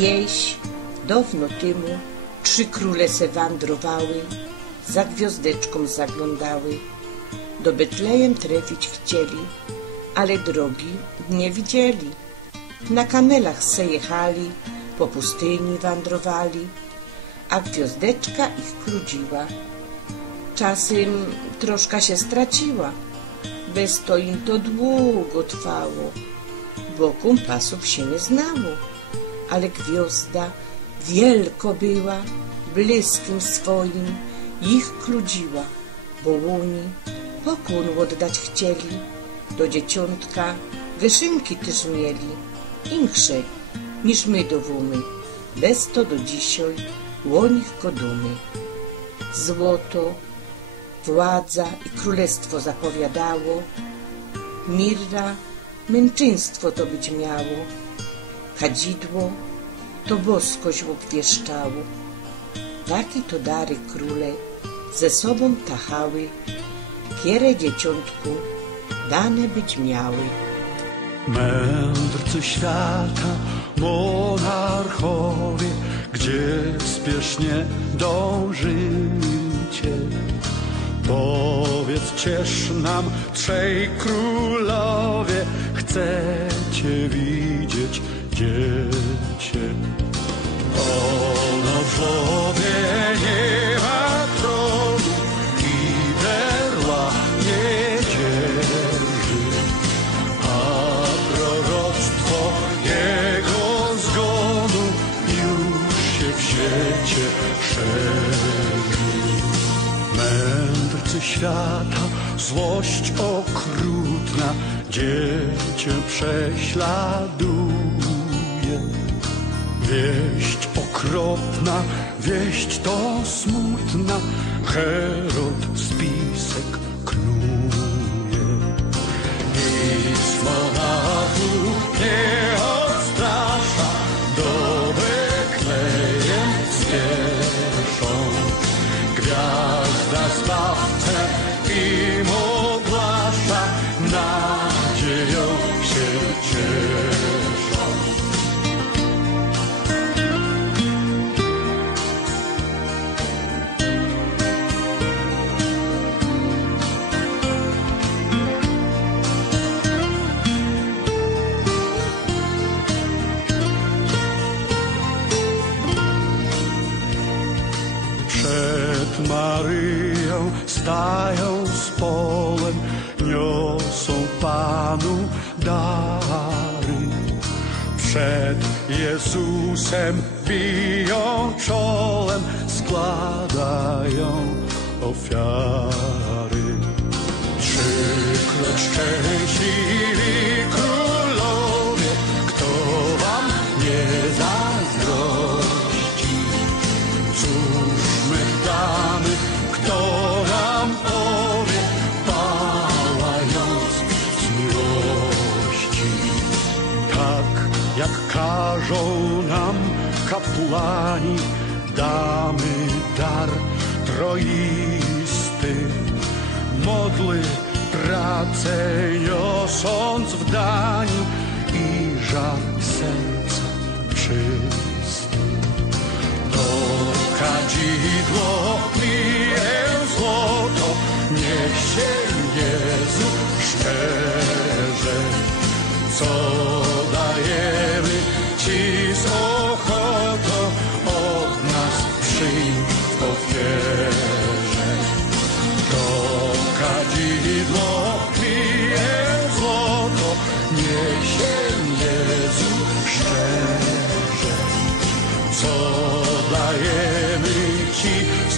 Kiedyś, dawno temu, 3 króle se wędrowały, za gwiazdeczką zaglądały. Do Betlejem trafić chcieli, ale drogi nie widzieli. Na kamelach se jechali, po pustyni wędrowali, a gwiazdeczka ich kludziła. Czasem troszkę się straciła, bez to im to długo trwało, bo kompasów się nie znało. Ale gwiazda wielko była, bliskim swoim ich kludziła, bo oni pokłon oddać chcieli, do dzieciątka wyszynki też mieli, insze niż my dowomy, bez to do dzisiaj o nich godumy. Złoto, władza i królestwo zapowiadało, mirra, męczeństwo to być miało, kadzidło to boskość obwieszczało. Taki to dary króle ze sobą tachały, kiere dzieciątku dane być miały. Mędrcy świata, monarchowie, gdzie spiesznie dążycie? Powiedzcież nam, trzej królowie, chcecie widzieć dziecię? Ono w żłobie nie ma tronu i berła nie dzierży, a proroctwo jego zgonu już się w świecie szerzy. Mędrcy świata, złość okrutna dziecię prześladuje. Wieść okropna, wieść to smutna, Herod spisek knuje. Nic monarchów nie odstrasza, do Betlejem spieszą. Gwiazda zbawcę im ogłasza, nadzieją się cieszą. Przed Maryją stają z polem, niosą Panu dary. Przed Jezusem biją czołem, składają ofiary. Trzykroć szczęśliwi królowie, kto wam nie zazdrości? Cóż my damy, kto nam powie, pałając z miłości? Tak jak każą nam kapłani, damy dar troisty. Modły pracę niosąc w dani i żal serca czysty. To kadzidło pije złoto, niech się Jezu szczerze. Co dajemy Ci z ochotą, od nas przyjm w ofierze. To kadzidło pije złoto, niech się Jezu szczerze. Co dajemy Ci z